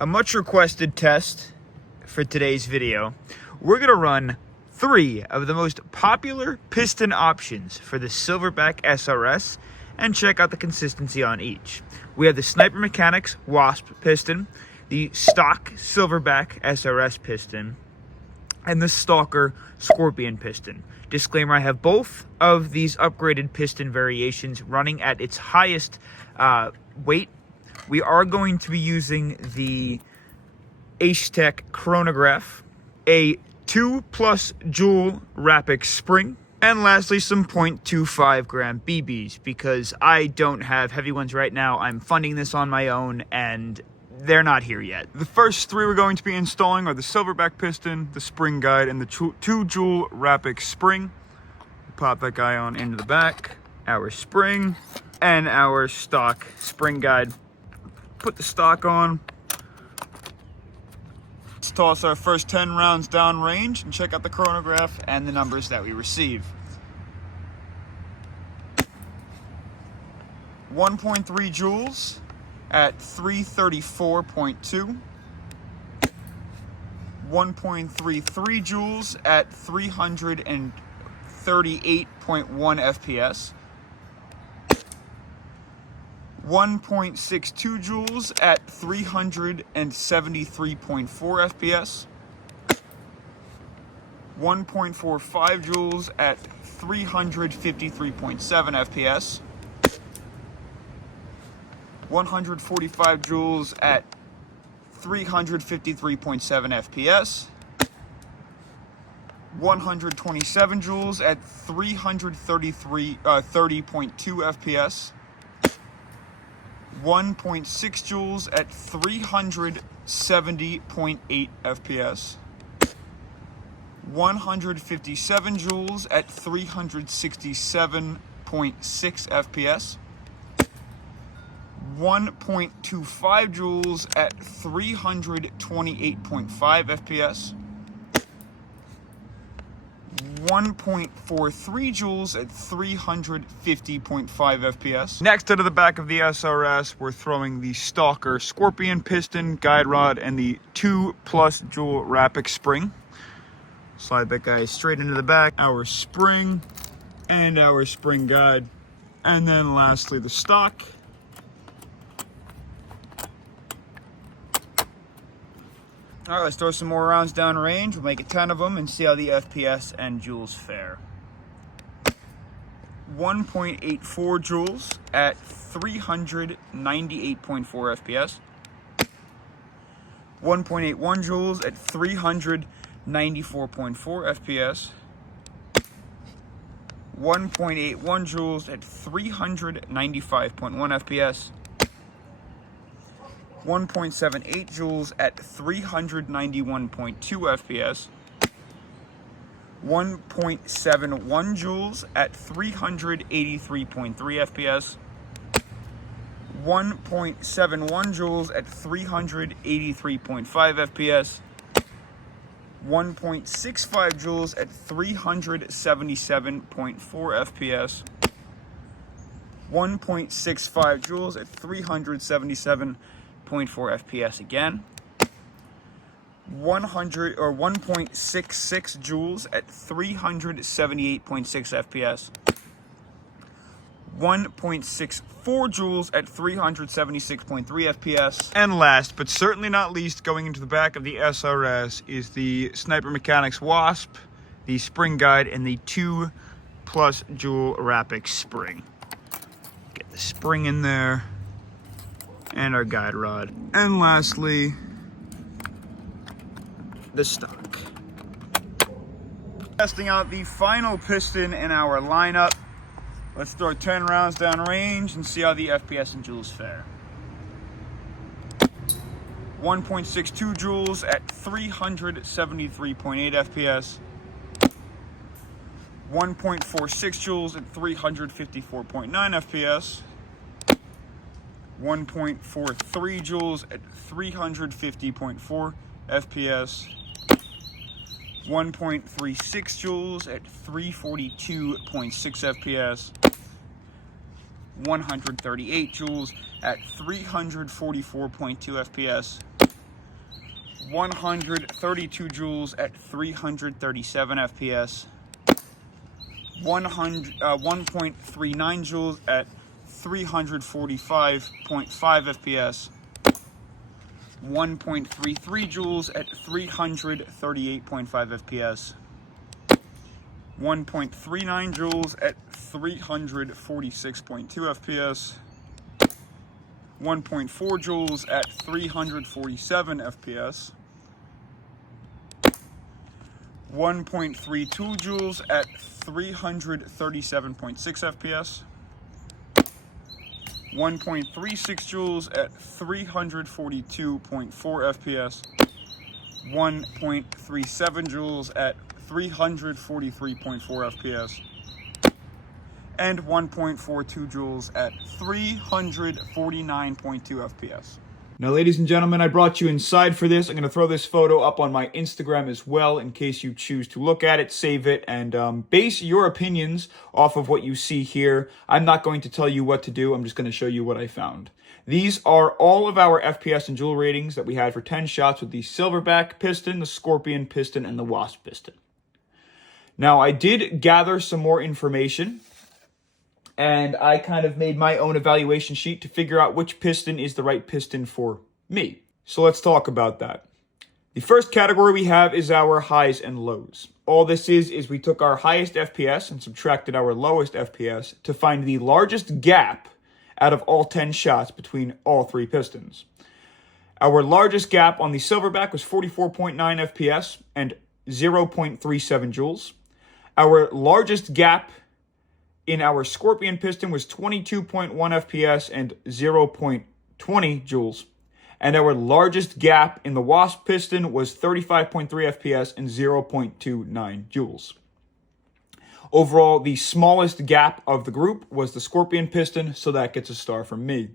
A much requested test for today's video. We're gonna run 3 of the most popular piston options for the Silverback SRS and check out the consistency on each. We have the Sniper Mechanics Wasp piston, the stock Silverback SRS piston, and the Stalker Scorpion piston. Disclaimer, I have both of these upgraded piston variations running at its highest weight. We are going to be using the Airsoft chronograph, a 2+ Joule Rapid spring, and lastly some 0.25 gram BBs because I don't have heavy ones right now. I'm funding this on my own and they're not here yet. The first 3 we're going to be installing are the Silverback piston, the spring guide, and the 2 Joule Rapid spring. Pop that guy on into the back, our spring, and our stock spring guide. Put the stock on. Let's toss our first 10 rounds down range and check out the chronograph and the numbers that we receive. 1.3 joules at 334.2. 1.33 joules at 338.1 FPS. 1.62 joules at 373.4 FPS. 1.45 joules at 353.7 FPS. 145 joules at 353.7 FPS. 127 joules at 30.2 FPS. 1.6 joules at 370.8 FPS. 157 joules at 367.6 FPS. 1.25 joules at 328.5 FPS. 1.43 joules at 350.5 FPS. Next, out of the back of the SRS, we're throwing the Stalker Scorpion piston, guide rod, and the 2+ Joule Rapid spring. Slide that guy straight into the back, our spring, and our spring guide. And then lastly, the stock. All right, let's throw some more rounds down range. We'll make it 10 of them and see how the FPS and joules fare. 1.84 joules at 398.4 FPS. 1.81 joules at 394.4 FPS. 1.81 joules at 395.1 FPS. 1.78 joules at 391.2 FPS. 1.71 joules at 383.3 FPS. 1.71 joules at 383.5 FPS. 1.65 joules at 377.4 FPS. 1.65 joules at 377.4 FPS again. 1.66 joules at 378.6 FPS. 1.64 joules at 376.3 FPS. And last but certainly not least, going into the back of the SRS is the Sniper Mechanics Wasp, the spring guide, and the 2+ Joule Rapid spring. Get the spring in there, and our guide rod. And lastly, the stock. Testing out the final piston in our lineup. Let's throw 10 rounds down range and see how the FPS and joules fare. 1.62 joules at 373.8 FPS. 1.46 joules at 354.9 FPS. 1.43 joules at 350.4 FPS. 1.36 joules at 342.6 FPS. 138 joules at 344.2 FPS. 132 joules at 337 FPS, 1.39 joules at 345.5 FPS, 1.33 joules at 338.5 FPS, 1.39 joules at 346.2 FPS, 1.4 joules at 347 FPS, 1.32 joules at 337.6 FPS, 1.36 joules at 342.4 FPS, 1.37 joules at 343.4 FPS, and 1.42 joules at 349.2 FPS. Now, ladies and gentlemen, I brought you inside for this. I'm going to throw this photo up on my Instagram as well in case you choose to look at it, save it, and base your opinions off of what you see here. I'm not going to tell you what to do. I'm just going to show you what I found. These are all of our FPS and joule ratings that we had for 10 shots with the Silverback Piston, the Scorpion Piston, and the Wasp Piston. Now, I did gather some more information, and I kind of made my own evaluation sheet to figure out which piston is the right piston for me. So let's talk about that. The first category we have is our highs and lows. All this is we took our highest FPS and subtracted our lowest FPS to find the largest gap out of all 10 shots between all three pistons. Our largest gap on the Silverback was 44.9 FPS and 0.37 joules. Our largest gap in our Scorpion piston was 22.1 FPS and 0.20 joules. And our largest gap in the Wasp piston was 35.3 FPS and 0.29 joules. Overall, the smallest gap of the group was the Scorpion piston, so that gets a star from me.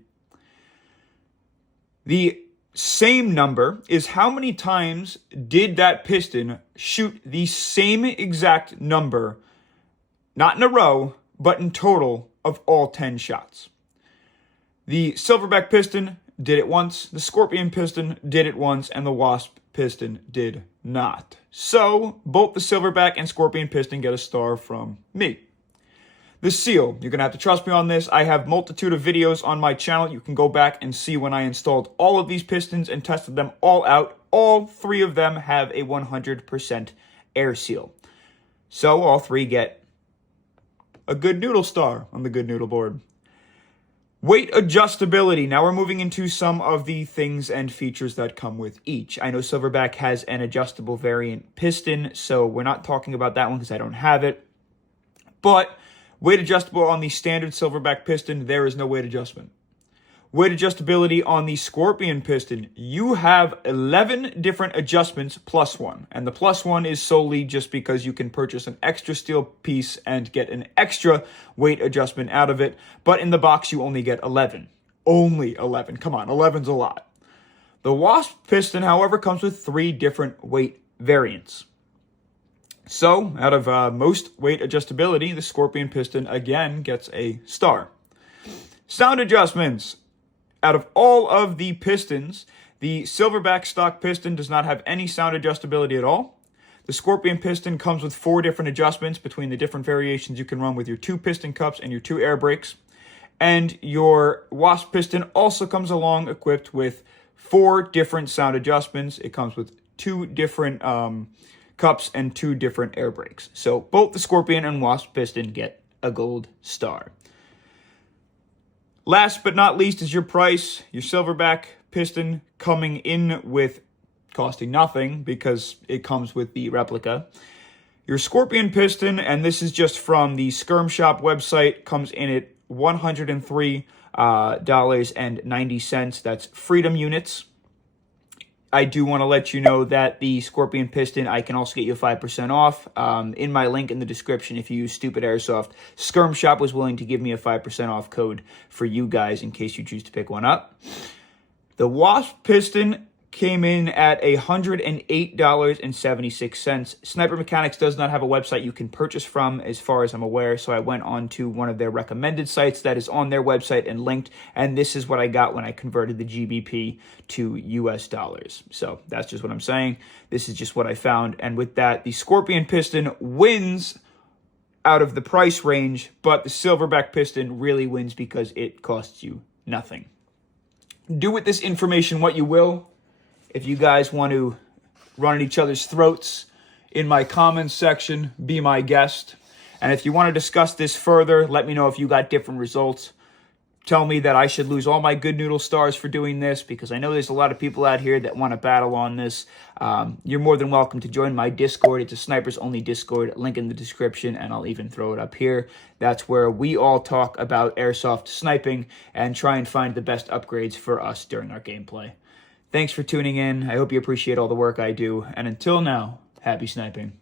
The same number is how many times did that piston shoot the same exact number, not in a row, but in total of all 10 shots. The Silverback piston did it once, the Scorpion piston did it once, and the Wasp piston did not. So, both the Silverback and Scorpion piston get a star from me. The seal, you're going to have to trust me on this. I have multitude of videos on my channel. You can go back and see when I installed all of these pistons and tested them all out. All three of them have a 100% air seal. So, all three get a good noodle star on the good noodle board. Weight adjustability. Now we're moving into some of the things and features that come with each. I know Silverback has an adjustable variant piston, so we're not talking about that one because I don't have it. But weight adjustable on the standard Silverback piston, there is no weight adjustment. Weight adjustability on the Scorpion piston, you have 11 different adjustments plus one. And the plus one is solely just because you can purchase an extra steel piece and get an extra weight adjustment out of it. But in the box, you only get 11. Only 11. Come on, 11's a lot. The Wasp piston, however, comes with 3 different weight variants. So, out of most weight adjustability, the Scorpion piston, again, gets a star. Sound adjustments. Out of all of the pistons, the Silverback stock piston does not have any sound adjustability at all. The Scorpion piston comes with 4 different adjustments between the different variations you can run with your 2 piston cups and your 2 air brakes. And your Wasp piston also comes along equipped with 4 different sound adjustments. It comes with 2 different cups and 2 different air brakes. So both the Scorpion and Wasp piston get a gold star. Last but not least is your price. Your Silverback piston coming in with costing nothing because it comes with the replica. Your Scorpion piston, and this is just from the Skirm Shop website, comes in at $103.90. That's Freedom units. I do want to let you know that the Scorpion piston, I can also get you 5% off. In my link in the description, if you use Stupid Airsoft, Skirm Shop was willing to give me a 5% off code for you guys in case you choose to pick one up. The Wasp piston came in at $108.76. Sniper Mechanics does not have a website you can purchase from, as far as I'm aware, so I went on to one of their recommended sites that is on their website and linked, and this is what I got when I converted the GBP to US dollars. So that's just what I'm saying. This is just what I found, and with that, the Scorpion Piston wins out of the price range, but the Silverback Piston really wins because it costs you nothing. Do with this information what you will. If you guys want to run at each other's throats in my comments section, be my guest. And if you want to discuss this further, let me know if you got different results. Tell me that I should lose all my good noodle stars for doing this, because I know there's a lot of people out here that want to battle on this. You're more than welcome to join my Discord. It's a snipers only Discord, link in the description, and I'll even throw it up here. That's where we all talk about airsoft sniping and try and find the best upgrades for us during our gameplay. Thanks for tuning in. I hope you appreciate all the work I do. And until now, happy sniping.